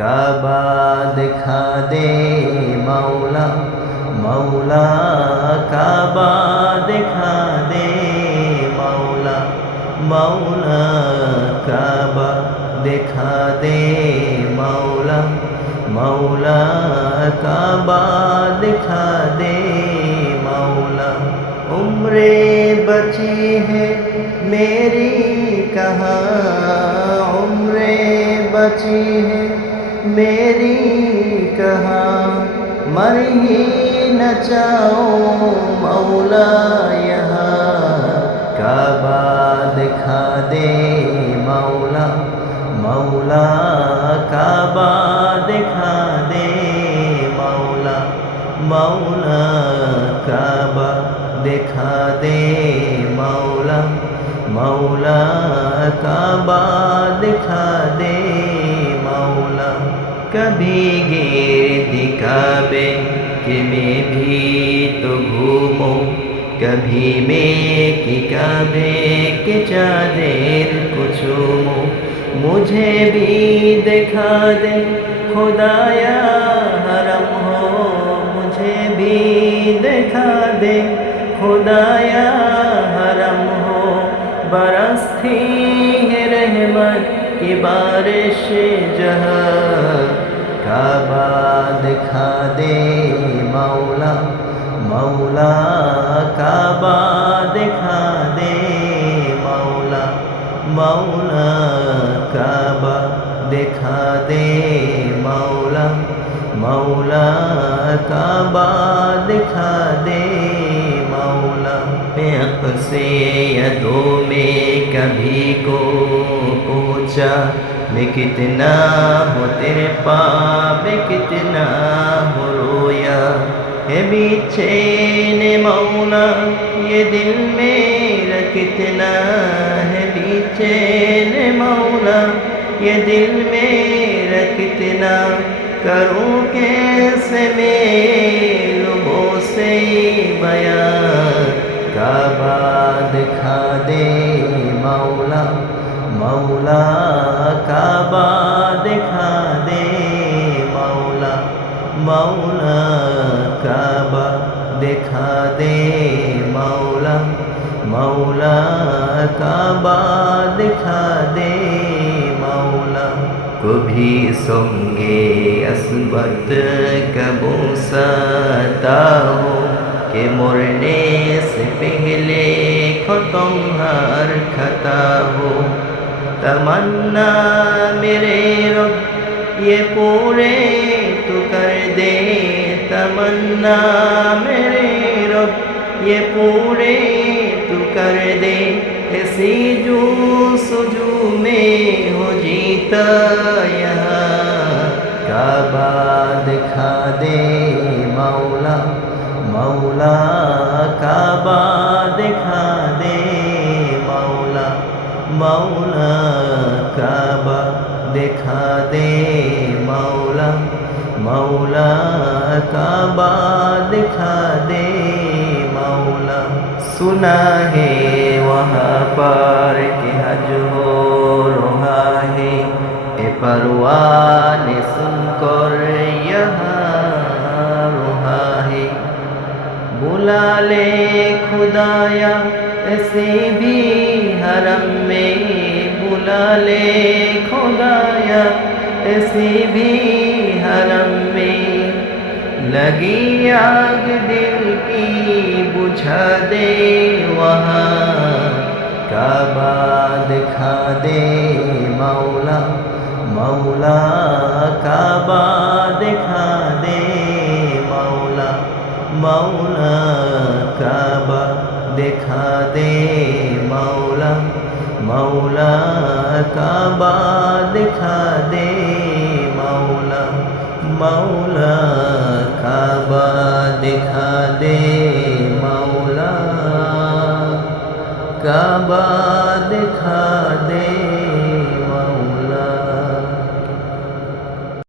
काबा दिखा दे मौला मौला काबा दिखा दे मौला मौला काबा दिखा दे मौला मौला काबा दिखा दे मौला। उम्रे बची है मेरी कहाँ, उम्र बची है मेरी कहाँ मर ही न चाओ मौला यहाँ काबा दिखा दे मौला मौला काबा दिखा दे मौला मौला काबा दिखा दे मौला मौला काबा कभी गिर दिखावे कि मैं भी तो घूमूं कभी मैं कि काबे के चादर कुछ मुझे भी दिखा दे खुदाया हरम हो मुझे भी दिखा दे खुदाया हरम हो बरसती है रहमत की बारिश जहाँ काबा दिखा दे मौला मौला काबा दिखा दे मौला मौला काबा दिखा दे मौला मौला काबा दिखा दे मौला बेअक से यदों में कभी को पूछा میں کتنا ہو تیرے پاپ میں کتنا ہو رویا ہے بیچین مولا یہ دل میرا کتنا ہے بیچین مولا یہ دل میرا کتنا کروں کیسے میں لوگوں سے بیان کعبہ دکھا دے مولا مولا কাবা দেখা দে মাওলা মাওলা কাবা দেখা দে মাওলা মাওলা কাবা দেখা দে মাওলা। কবি সঙ্গে আসবত কবুসতা হো কে মরনে সে পেহলে খতম হার খতা হো तमन्ना मेरे रब, ये पूरे तू कर दे। तमन्ना मेरे रब, ये पूरे तू कर दे। ऐसी जू सुजू में हो जीता यहाँ। काबा दिखा दे मौला मौला काबा दिखा दे। মৌলা কাবা দেখা দে মৌলা মৌলা কাবা দেখা দে মৌলা সুনা হে ওহা পার কে হজ হো রোহা হে এ পরওয়ানে সুন কর बुला ले खुदाया, ऐसे भी हरम में बुला ले खुदाया, ऐसे भी हरम में लगी आग दिल की बुझा दे वहाँ। काबा दिखा दे मौला मौला काबा दिखा दे মৌলা কাবা দেখা দে মৌলা মৌলা কাবা দেখা দে মৌলা মৌলা কাবা দেখা দে মৌলা কাবা দেখা দে